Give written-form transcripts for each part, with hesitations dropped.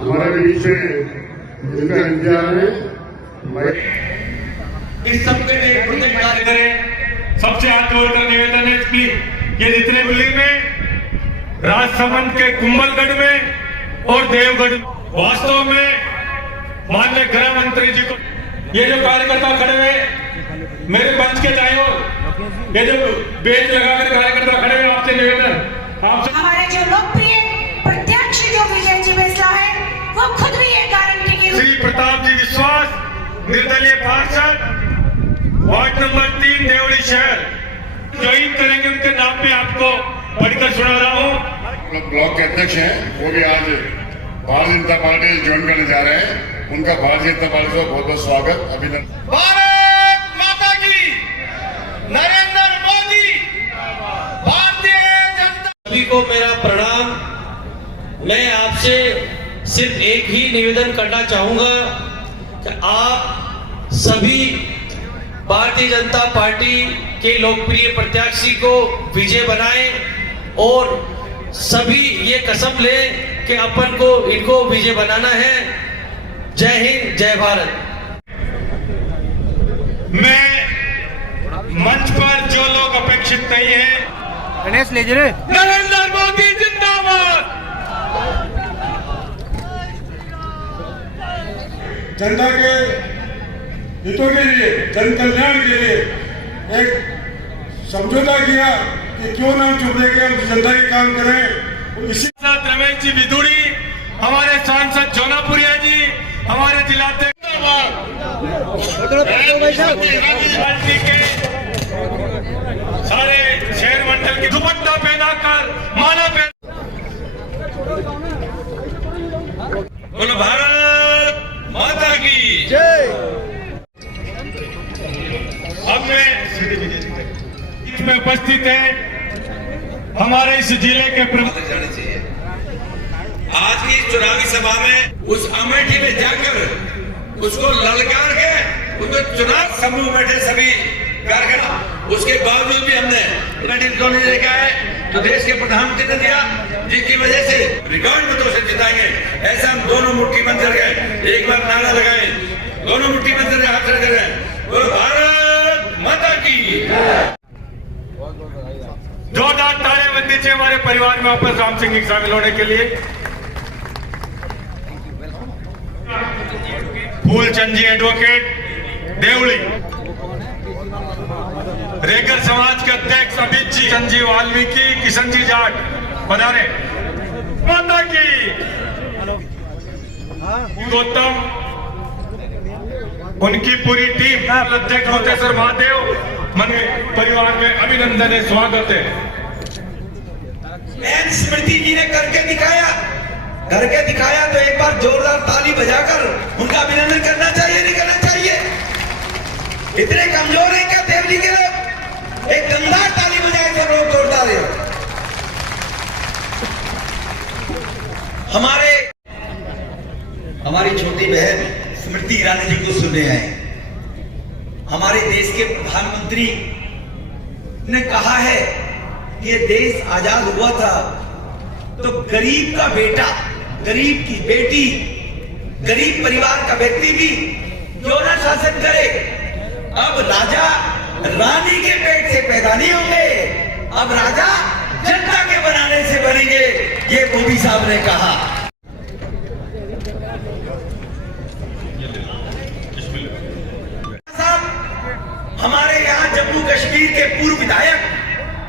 हमारे बीच में जिनका इंतजार है इस सबके लिए प्रोजेक्ट कार्य करें। सबसे हाथ जोड़कर निवेदन है प्लीज ये जितने बिल्डिंग में राजसमंद के कुंभलगढ़ में और देवगढ़ वास्तव में माननीय गृह मंत्री जी को ये जो कार्यकर्ता खड़े हुए मेरे पंच के चाहे ये जो बेच लगाकर कार्यकर्ता खड़े हुए आपसे निवेदन आपसे हमारे जो लोकप्रिय प्रत्याशी जो विजय जी बेसला है वो खुद भी ये गारंटी के श्री प्रताप जी विश्वास निर्दलीय पार्षद वार्ड नंबर 3 देवली शहर ज्वाइन करेंगे। उनके नाम पे आपको पढ़कर सुना रहा हूँ। ब्लॉक के अध्यक्ष हैं वो भी आज भारतीय जनता पार्टी ज्वाइन करने जा रहे हैं। उनका भारतीय जनता पार्टी को बहुत बहुत स्वागत अभिनंदन। भारत माता की नरेंद्र मोदी भारतीय जनता सभी को मेरा प्रणाम। मैं आपसे सिर्फ एक ही निवेदन करना चाहूंगा कि आप सभी भारतीय जनता पार्टी के लोकप्रिय प्रत्याशी को विजय बनाएं और सभी ये कसम लें कि अपन को इनको विजय बनाना है। जय हिंद, जय भारत। मैं मंच पर जो लोग अपेक्षित नहीं है गणेश ले जरे नरेंद्र मोदी जिंदाबाद। जनता के हितों के लिए जन कल्याण के लिए एक समझौता किया कि क्यों ना चुप रह के हम जनता के काम करें। इसी साथ रमेश जी विदुड़ी, हमारे सांसद जोनापुरिया जी, हमारे जिलाध्यक्ष पार्टी के सारे शहर मंडल की दुपट्टा पहनाकर माला पहन बोलो भारत माता की जय। अब मैं इसमें उपस्थित है हमारे इस जिले के प्रमुख जानी चाहिए। आज की चुनावी सभा में उस अमेठी में जाकर उसको ललकार के उसको चुनाव समूह बैठे सभी कार्यकर्ता, उसके बावजूद भी हमने उन्होंने देखा है तो देश के प्रधानमंत्री ने दिया जिसकी वजह से रिकॉर्ड मतों से जिताएंगे। ऐसा हम दोनों मुट्ठी बंद कर गए, एक बार नारा लगाए, दोनों मुट्ठी बंद कर हाथ रख गए, बोलो भारत माता की। जोरदार तालियां बंद दीजिए हमारे परिवार में वापस राम सिंह शामिल होने के लिए। फूलचंद जी एडवोकेट देवली, रेगर समाज के अध्यक्ष अभित जी, चंद जी वाल्मीकि, किशन जी जाट बधाने माता की, गौतम उनकी पूरी टीम, अध्यक्ष मोतेश्वर महादेव मन परिवार में अभिनंदन है, स्वागत है। स्मृति जी ने करके दिखाया तो एक बार जोरदार ताली बजाकर उनका अभिनंदन करना चाहिए, नहीं करना चाहिए? इतने कमजोर हैं क्या देवली के लोग? एक दमदार ताली बजाए सब लोग जोरदार है। हमारी छोटी बहन स्मृति ईरानी जी को सुनने आए। हमारे देश के प्रधानमंत्री ने कहा है कि ये देश आजाद हुआ था तो गरीब का बेटा, गरीब की बेटी, गरीब परिवार का व्यक्ति भी क्यों ना शासन करे। अब राजा रानी के पेट से पैदा नहीं होंगे, अब राजा जनता के बनाने से बनेंगे, ये मोदी साहब ने कहा। हमारे यहाँ जम्मू कश्मीर के पूर्व विधायक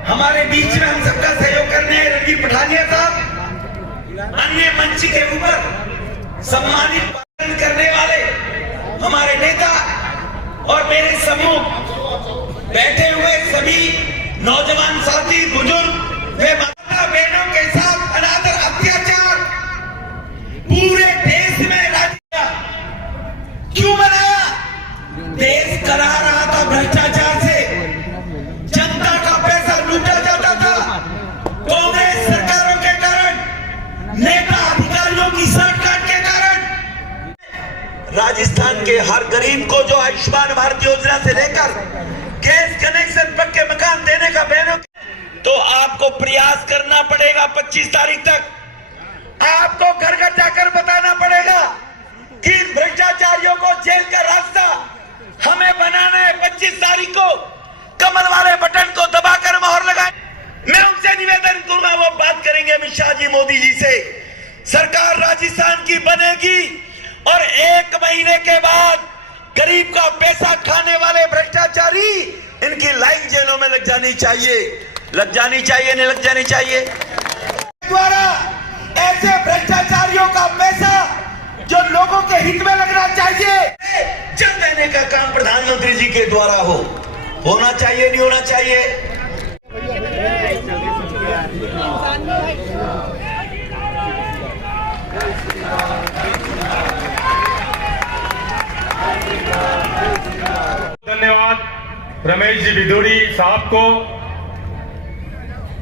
हमारे बीच में हम सबका सहयोग करने हैं, रणजीत पठानिया साहब। अन्य मंच के ऊपर सम्मानित करने वाले हमारे नेता और मेरे सम्मुख बैठे हुए सभी नौजवान साथी, बुजुर्ग, वे माता बहनों के साथ अनादर अत्याचार पूरे देश में राज्य क्यों बनाया? देश करा रहा था भ्रष्टाचार से, जनता का पैसा लूटा जाता था। कांग्रेस सरकारों के कारण, नेता अधिकारियों की शॉर्टकट के कारण राजस्थान के हर गरीब को जो आयुष्मान भारत योजना से लेकर गैस कनेक्शन, पक्के मकान देने का बहनों, तो आपको प्रयास करना पड़ेगा 25 तारीख तक आपको घर घर जाकर बताना पड़ेगा कि इन भ्रष्टाचारियों को जेल का रास्ता हमें बनाना है। 25 तारीख को कमल वाले बटन को दबाकर मोहर लगाए। मैं उनसे निवेदन करूंगा, वो बात करेंगे अमित शाह जी, मोदी जी से। सरकार राजस्थान की बनेगी और 1 महीने के बाद गरीब का पैसा खाने वाले भ्रष्टाचारी, इनकी लाइन जेलों में लग जानी चाहिए। लग जानी चाहिए, नहीं लग जानी चाहिए? द्वारा ऐसे भ्रष्टाचारियों का पैसा जो लोगों के हित में लगना चाहिए, जब देने का काम प्रधानमंत्री जी के द्वारा होना चाहिए, नहीं होना चाहिए? धन्यवाद रमेश जी भिदोड़ी साहब को।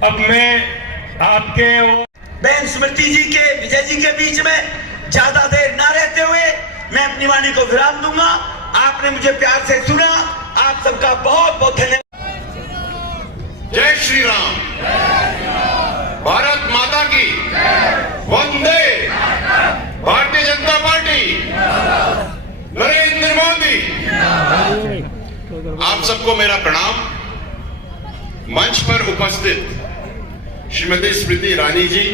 अब मैं आपके बहन स्मृति जी के, विजय जी के बीच में ज्यादा देर ना रहते हुए मैं अपनी वाणी को विराम दूंगा। आपने मुझे प्यार से सुना, आप सबका बहुत बहुत धन्यवाद। जय श्री राम, भारत माता की वंदे, भारतीय जनता पार्टी, नरेंद्र मोदी। आप सबको मेरा प्रणाम। मंच पर उपस्थित श्रीमती स्मृति ईरानी जी,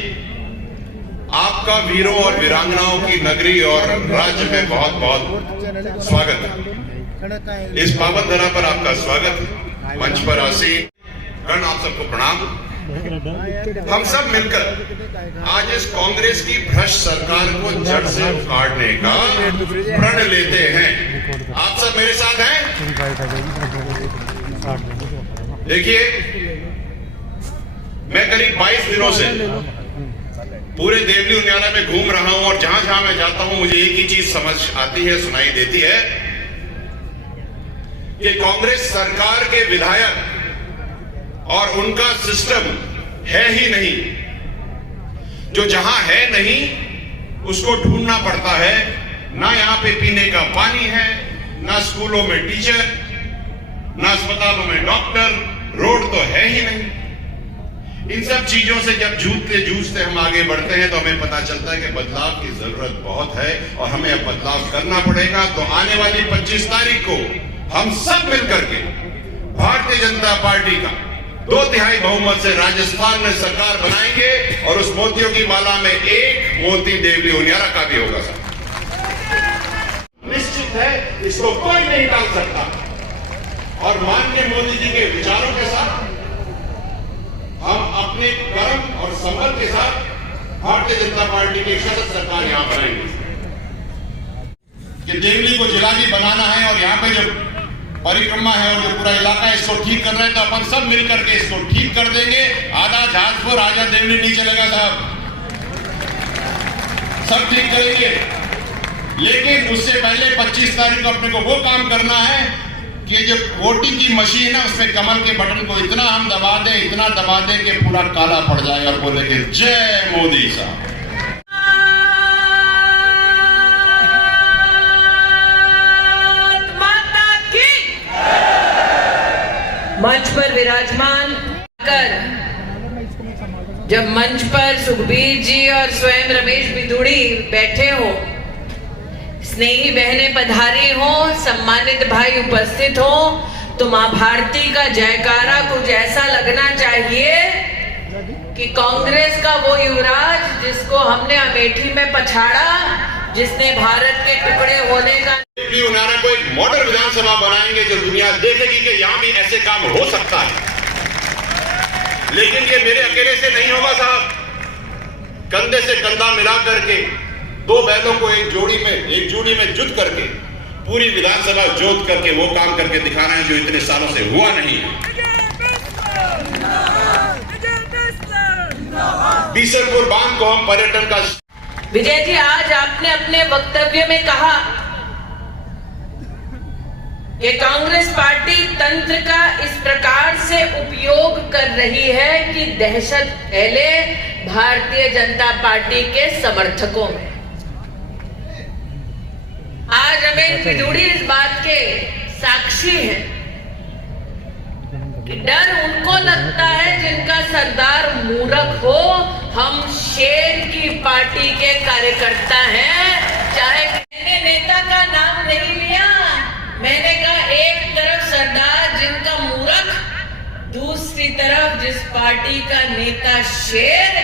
आपका वीरों और वीरांगनाओं की नगरी और राज्य में बहुत बहुत स्वागत है। इस पावन धरा पर आपका स्वागत है। मंच पर आसीन गण, आप सबको प्रणाम। हम सब मिलकर आज इस कांग्रेस की भ्रष्ट सरकार को जड़ से उखाड़ने का प्रण लेते हैं। आप सब मेरे साथ हैं? देखिए, मैं करीब 22 दिनों से पूरे देवली उनियारा में घूम रहा हूं और जहां जहां मैं जाता हूं मुझे एक ही चीज समझ आती है, सुनाई देती है कि कांग्रेस सरकार के विधायक और उनका सिस्टम है ही नहीं। जो जहां है नहीं उसको ढूंढना पड़ता है। ना यहां पे पीने का पानी है, ना स्कूलों में टीचर, ना अस्पतालों में डॉक्टर, रोड तो है ही नहीं। इन सब चीजों से जब जूझते हम आगे बढ़ते हैं तो हमें पता चलता है कि बदलाव की जरूरत बहुत है और हमें अब बदलाव करना पड़ेगा। तो आने वाली 25 तारीख को हम सब मिलकर के भारतीय जनता पार्टी का 2/3 बहुमत से राजस्थान में सरकार बनाएंगे और उस मोतियों की माला में एक मोती देवली उनियारा का भी होगा। निश्चित है, इसको कोई नहीं टाल सकता। और माननीय मोदी जी के विचारों के साथ हम अपने कर्म और संबल के साथ भारतीय जनता पार्टी की सशक्त सरकार यहां बनाएंगे। कि देवली को जिला भी बनाना है और यहाँ पे जो परिक्रमा है और जो पूरा इलाका है इसको ठीक कर रहे हैं, तो अपन सब मिलकर के इसको ठीक कर देंगे। आधा जहाजपुर, आधा देवली नहीं चलेगा साहब, सब ठीक करेंगे। लेकिन उससे पहले 25 तारीख को अपने को वो काम करना है कि जो वोटिंग की मशीन है उसमें कमल के बटन को इतना हम दबा दें, इतना दबा दें कि पूरा काला पड़ जाए और बोलेंगे जय मोदी साहब। मंच पर विराजमान कर जब मंच पर सुखबीर जी और स्वयं रमेश भिदोड़ी बैठे हो, स्नेही बहनें पधारी हो, सम्मानित भाई उपस्थित हो, तो मां भारती का जयकारा कुछ ऐसा लगना चाहिए कि कांग्रेस का वो युवराज जिसको हमने अमेठी में पछाड़ा, जिसने भारत के टुकड़े होने का उनियारा को एक मॉडल विधानसभा बनाएंगे जो दुनिया देखेगी कि यहां भी ऐसे काम हो सकता है। लेकिन ये मेरे अकेले से नहीं होगा साहब। कंधे से कंधा मिला करके दो बैलों को एक जोड़ी में जुट करके पूरी विधानसभा जोत करके वो काम करके दिखाना है जो इतने सालों से हुआ नहीं है। बीसलपुर बांध को हम पर्यटन का। विजय जी, आज आपने अपने वक्तव्य में कहा कि कांग्रेस पार्टी तंत्र का इस प्रकार से उपयोग कर रही है कि दहशत फैले भारतीय जनता पार्टी के समर्थकों में। आज रमेश भिदोड़ी इस बात के साक्षी हैं कि डर उनको लगता है जिनका सरदार मूर्ख हो, हम शेर की पार्टी के कार्यकर्ता हैं। चाहे मैंने नेता का नाम नहीं लिया, मैंने कहा एक तरफ सरदार जिनका मूर्ख, दूसरी तरफ जिस पार्टी का नेता शेर,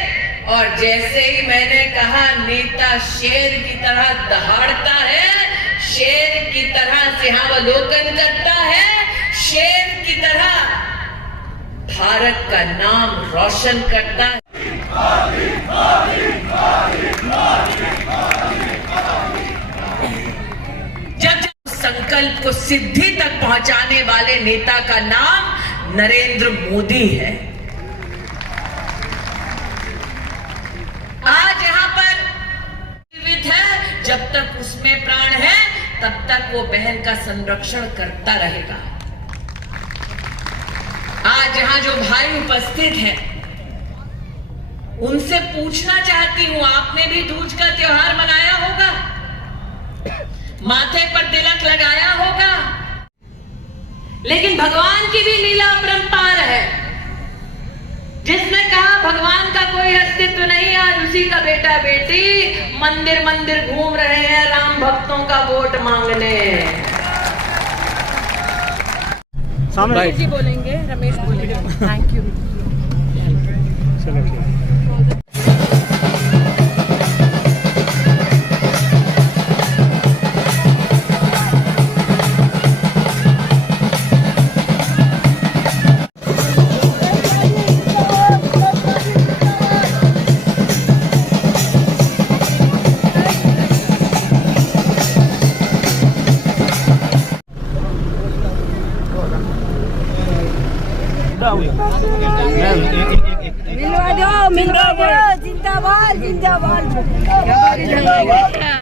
और जैसे ही मैंने कहा नेता शेर की तरह दहाड़ता है, शेर की तरह सिंहावलोकन करता है, शेर की तरह भारत का नाम रोशन करता है। जब संकल्प को सिद्धि तक पहुंचाने वाले नेता का नाम नरेंद्र मोदी है। आज यहाँ पर जीवित है, जब तक उसमें प्राण है तब तक वो बहन का संरक्षण करता रहेगा। आज यहां जो भाई उपस्थित हैं, उनसे पूछना चाहती हूं, आपने भी दूज का त्योहार मनाया होगा, माथे पर तिलक लगाया होगा, लेकिन भगवान की भी लीला अपरंपार है। जिसने कहा भगवान का कोई अस्तित्व नहीं, आज उसी का बेटा बेटी मंदिर मंदिर घूम रहे हैं राम भक्तों का वोट मांगने। जी बोलेंगे, रमेश बोलेंगे। Thank you. मिलवा दो जिंदाबाद जिंदाबाद जिंदाबाद।